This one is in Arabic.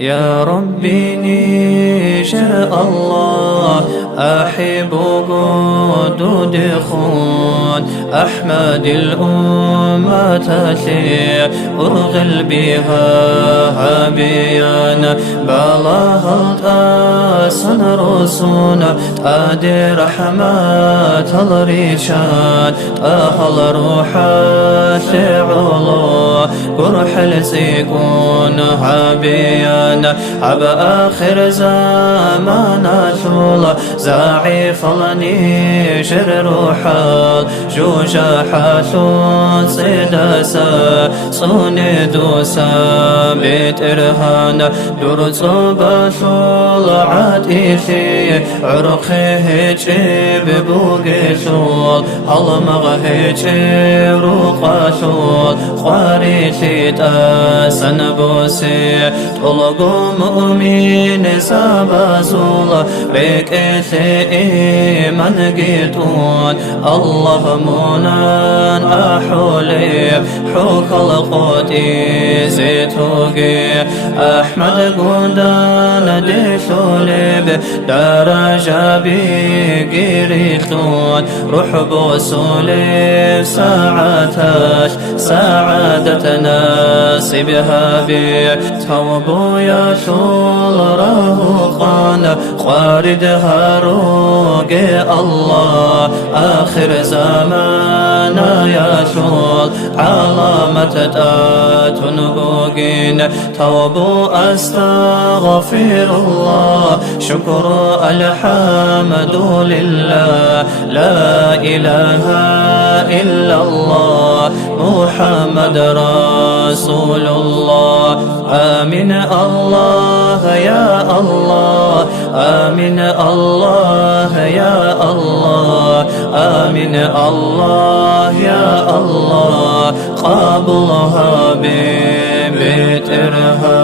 يا ربي نشر الله أحب قدود خون أحمد الأمة تشيع أرغل بها هبيانا بلاها الأسن رسونا تادي رحمة الرشاد أهل روحات علو قرح لسيكون هبيانا عب آخر زمان شولا زاعي فلني شر روحال جوجا حاسون صداسا صوني دوسا بيت إرهانا دور صوبا شول عاتيشي عرقي هيجي ببوغي شول هلمغ هيجي روقا شول خواري شيتا سنبوسي طلقو مؤمن سابازولا بك من قيتون الله منان أحولي حوك القوتي زيتوكي أحمد قندان ديشولي درجة بقريتون روح بوصولي ساعتاش سعادة ناسبها بي توبو يا شول راهقان خوارد هاروق الله آخر زمان يا شول علامة تنبوغين توبو أستغفر الله شكر الحمد لله لا إله إلا الله محمد رسول الله آمين الله يا الله آمين الله يا الله آمين الله يا الله قبلها ببيت إرهاب.